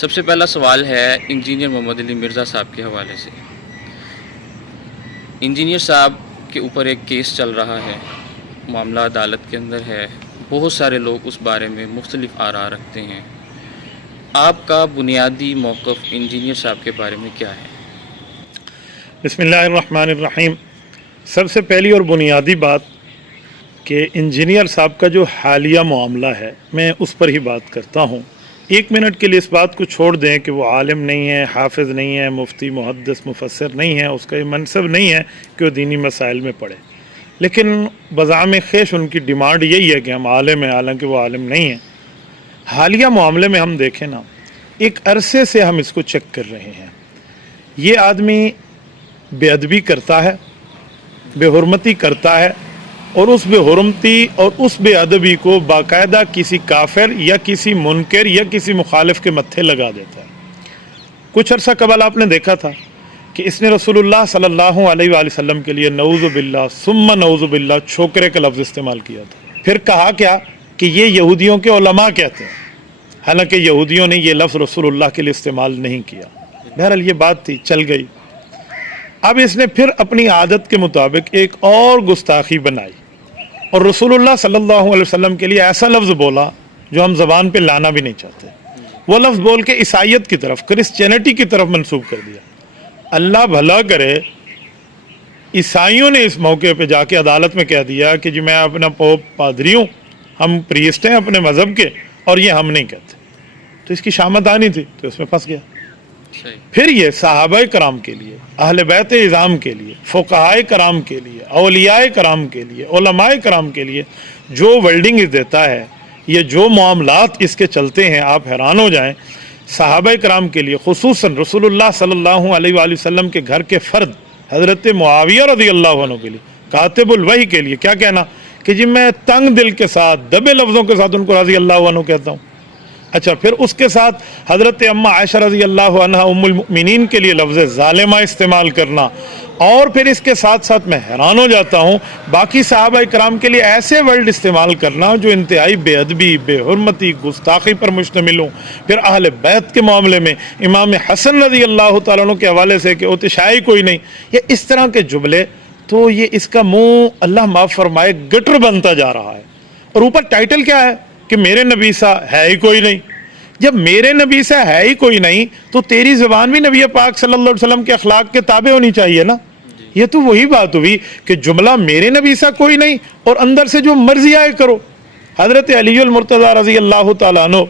سب سے پہلا سوال ہے انجینئر محمد علی مرزا صاحب کے حوالے سے۔ انجینئر صاحب کے اوپر ایک کیس چل رہا ہے، معاملہ عدالت کے اندر ہے، بہت سارے لوگ اس بارے میں مختلف آراء رکھتے ہیں۔ آپ کا بنیادی موقف انجینئر صاحب کے بارے میں کیا ہے؟ بسم اللہ الرحمن الرحیم۔ سب سے پہلی اور بنیادی بات کہ انجینئر صاحب کا جو حالیہ معاملہ ہے میں اس پر ہی بات کرتا ہوں۔ ایک منٹ کے لیے اس بات کو چھوڑ دیں کہ وہ عالم نہیں ہے، حافظ نہیں ہے، مفتی محدث مفسر نہیں ہے، اس کا یہ منصب نہیں ہے کہ وہ دینی مسائل میں پڑھے، لیکن بزعم خیش ان کی ڈیمانڈ یہی ہے کہ ہم عالم ہیں، حالانکہ وہ عالم نہیں ہیں۔ حالیہ معاملے میں ہم دیکھیں نا، ایک عرصے سے ہم اس کو چیک کر رہے ہیں، یہ آدمی بے ادبی کرتا ہے، بے حرمتی کرتا ہے، اور اس بے حرمتی اور اس بے ادبی کو باقاعدہ کسی کافر یا کسی منکر یا کسی مخالف کے متھے لگا دیتا ہے۔ کچھ عرصہ قبل آپ نے دیکھا تھا کہ اس نے رسول اللہ صلی اللہ علیہ وآلہ وسلم کے لیے نعوذ باللہ ثم نعوذ باللہ چھوکرے کا لفظ استعمال کیا تھا۔ پھر کہا کیا کہ یہ یہودیوں کے علماء کہتے ہیں، حالانکہ یہودیوں نے یہ لفظ رسول اللہ کے لیے استعمال نہیں کیا۔ بہرحال یہ بات تھی، چل گئی۔ اب اس نے پھر اپنی عادت کے مطابق ایک اور گستاخی بنائی اور رسول اللہ صلی اللہ علیہ وسلم کے لیے ایسا لفظ بولا جو ہم زبان پہ لانا بھی نہیں چاہتے۔ وہ لفظ بول کے عیسائیت کی طرف، کرسچینٹی کی طرف منسوب کر دیا۔ اللہ بھلا کرے، عیسائیوں نے اس موقع پہ جا کے عدالت میں کہہ دیا کہ جی میں اپنا پوپ پادری ہوں، ہم پریسٹ ہیں اپنے مذہب کے، اور یہ ہم نہیں کہتے۔ تو اس کی شامت آنی تھی تو اس میں پھنس گیا۔ پھر یہ صحابہ کرام کے لیے، اہل بیت اعظام کے لیے، فقہاء کرام کے لیے، اولیاء کرام کے لیے، علماء کرام کے لیے جو ورڈنگ دیتا ہے، یہ جو معاملات اس کے چلتے ہیں، آپ حیران ہو جائیں۔ صحابہ کرام کے لیے، خصوصاً رسول اللہ صلی اللہ علیہ وآلہ وسلم کے گھر کے فرد حضرت معاویہ رضی اللہ عنہ کے لیے، کاتب الوحی کے لیے کیا کہنا کہ جی میں تنگ دل کے ساتھ، دبے لفظوں کے ساتھ ان کو رضی اللہ عنہ کہتا ہوں۔ اچھا، پھر اس کے ساتھ حضرت اماں عائشہ رضی اللہ عنہ ام المؤمنین کے لیے لفظ ظالمہ استعمال کرنا، اور پھر اس کے ساتھ ساتھ میں حیران ہو جاتا ہوں باقی صحابہ کرام کے لیے ایسے ورڈ استعمال کرنا جو انتہائی بے ادبی، بے حرمتی، گستاخی پر مشتمل ہوں۔ پھر اہل بیت کے معاملے میں امام حسن رضی اللہ تعالیٰ عنہ کے حوالے سے کہ اوتشائی کوئی نہیں، یہ اس طرح کے جملے، تو یہ اس کا منہ اللہ معاف فرمائے گٹر بنتا جا رہا ہے۔ اور اوپر ٹائٹل کیا ہے کہ میرے نبی سا ہے ہی کوئی نہیں۔ جب میرے نبی سا ہے ہی کوئی نہیں تو تیری زبان بھی نبی پاک صلی اللہ علیہ وسلم کے اخلاق کے تابع ہونی چاہیے نا۔ یہ تو وہی بات ہوئی کہ جملہ میرے نبی سا کوئی نہیں اور اندر سے جو مرضی آئے کرو۔ حضرت علی المرتضیٰ رضی اللہ تعالیٰ عنہ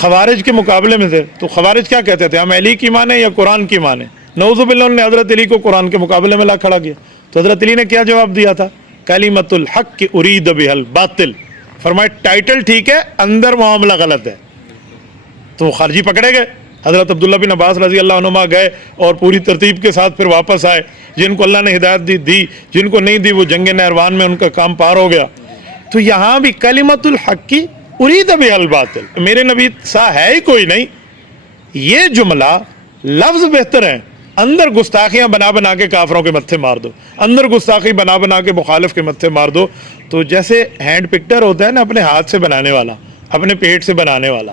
خوارج کے مقابلے میں تھے، تو خوارج کیا کہتے تھے؟ ہم علی کی مانیں یا قرآن کی مانیں؟ نعوذ باللہ نے حضرت علی کو قرآن کے مقابلے میں لا کھڑا کیا، تو حضرت علی نے کیا جواب دیا تھا؟ کلمۃ الحق ارید بہا الباطل۔ فرمائے ٹائٹل ٹھیک ہے، اندر معاملہ غلط ہے۔ تو خارجی پکڑے گئے، حضرت عبداللہ بن عباس رضی اللہ عنہما گئے اور پوری ترتیب کے ساتھ پھر واپس آئے۔ جن کو اللہ نے ہدایت دی، جن کو نہیں دی وہ جنگ نہروان میں ان کا کام پار ہو گیا۔ تو یہاں بھی کلمۃ الحق کی ارید بہا الباطل، میرے نبی سا ہے ہی کوئی نہیں، یہ جملہ لفظ بہتر ہے، اندر گستاخیاں بنا بنا کے کافروں کے متھے مار دو، اندر گستاخی بنا بنا کے مخالف کے متھے مار دو۔ تو جیسے ہینڈ پکٹر ہوتا ہے نا، اپنے ہاتھ سے بنانے والا، اپنے پیٹ سے بنانے والا،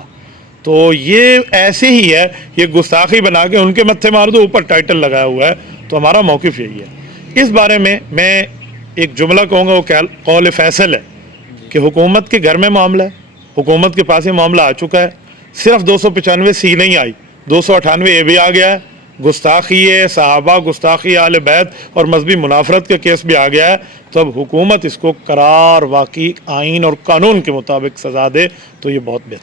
تو یہ ایسے ہی ہے، یہ گستاخی بنا کے ان کے متھے مار دو، اوپر ٹائٹل لگایا ہوا ہے۔ تو ہمارا موقف یہی ہے۔ اس بارے میں ایک جملہ کہوں گا، وہ قول فیصل ہے کہ حکومت کے گھر میں معاملہ ہے، حکومت کے پاس یہ معاملہ آ چکا ہے، صرف 295 سی نہیں آئی، 298 اے بھی آ گیا ہے، گستاخی صحابہ، گستاخی اہل بیت اور مذہبی منافرت کا کیس بھی آ گیا ہے۔ تو اب حکومت اس کو قرار واقعی آئین اور قانون کے مطابق سزا دے تو یہ بہت بہتر